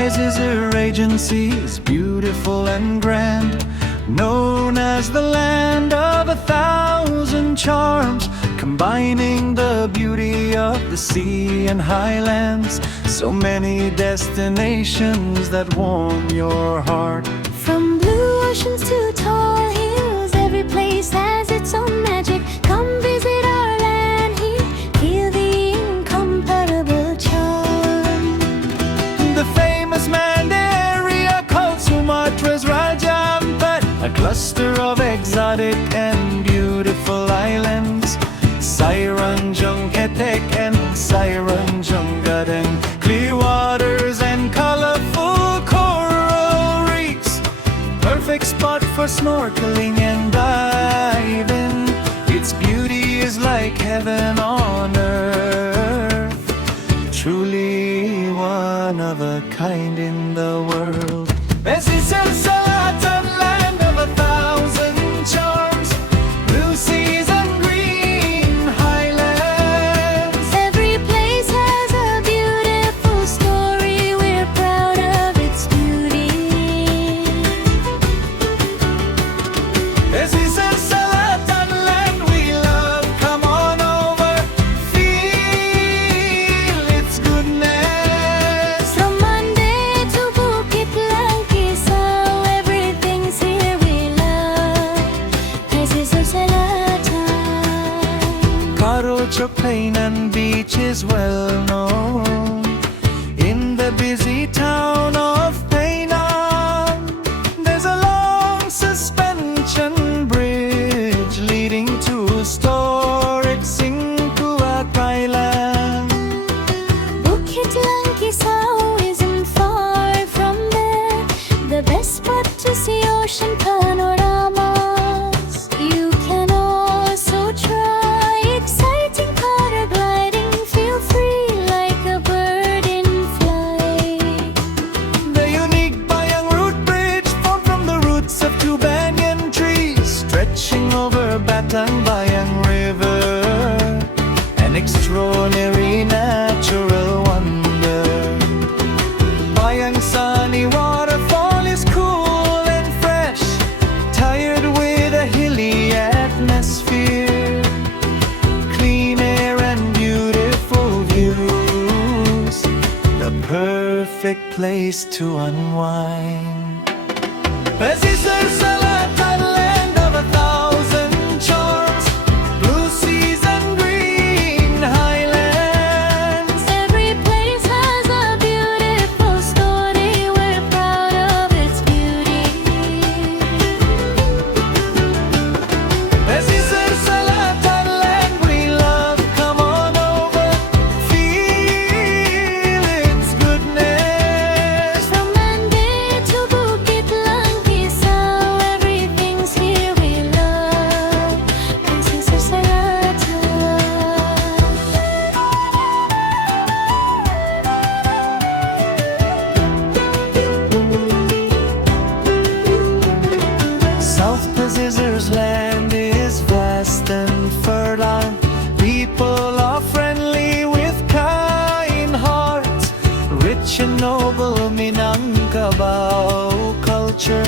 Pezizir Agency is beautiful and grand, known as the land of 1,000 charms, combining the beauty of the sea and highlands. So many destinations that warm your heart. From blue oceans to tall hills, every place has its own magic. Come visit our land here, feel the incomparable charm. The famous Manda area called Sumatra's Raja Ampat, a cluster of exotic and beautiful islands. Sairanjung Ketek and Sairanjung Gadang, clear waters and colorful coral reefs, perfect spot for snorkeling and diving. Its beauty is like heaven on earth, truly one of a kind in the world. Pezizir Selatan, land of 1,000 charms, blue seas and green highlands. Every place has a beautiful story, we're proud of its beauty. Pezizir Selatan, land we love, come on over, feel its goodness. From Monday to Bukit Langkisau, everything's here we love. Pezizir Selatan. Karochok Plain and Beach is well known in the busy town of Penang. There's a long suspension bridge leading to historic Singkuak Island. Bukit Langkisau isn't far from there, the best spot to see ocean panoramas. You can also try exciting paragliding, feel free like a bird in flight. The unique Bayang Route Bridge formed from the roots of two banyan trees, stretching over Batang Bayang River, an extraordinary natural wonder. Bayang Sunny waterfall is cool and fresh, tired with a hilly atmosphere, clean air and beautiful views, the perfect place to unwind. Pezizir Selatan, land of 1,000 charms, blue seas and green highlands. Every place has a beautiful story, we're proud of its beauty. Pezizir Selatan, land we love, come on over, feel its goodness. From Monday to Bukit Langkisau, everything's here we love. Pezizir Selatan. South Pezizir's land is vast and fertile. People are friendly with kind hearts. Rich and noble Minangkabau culture,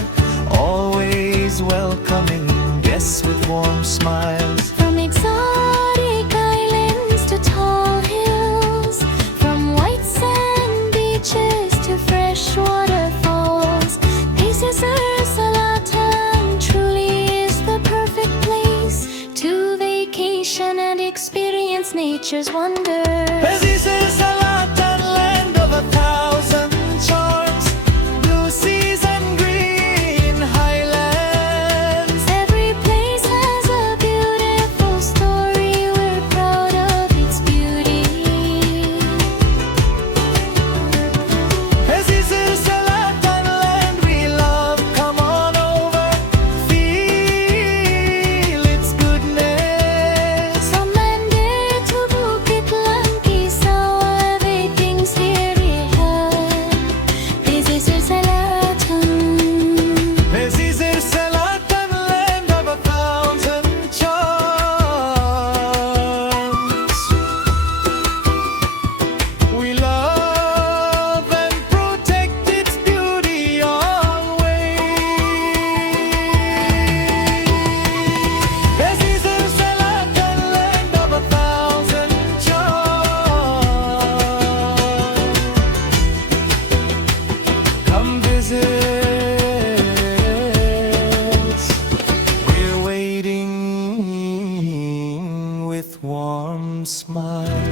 always welcoming guests with warm smiles. From exotic islands to tall hills, from white sand beaches to fresh waterfalls, Pezizir Selatan truly is the perfect place to vacation and experience nature's wonder. Pezizir Selatan, land of 1,000 charms, blue seas and green highlands. Every place has a beautiful story, we're proud of its beauty. Pezizir Selatan, land we love, come on over, feel its goodness. From Monday to Bukit smile.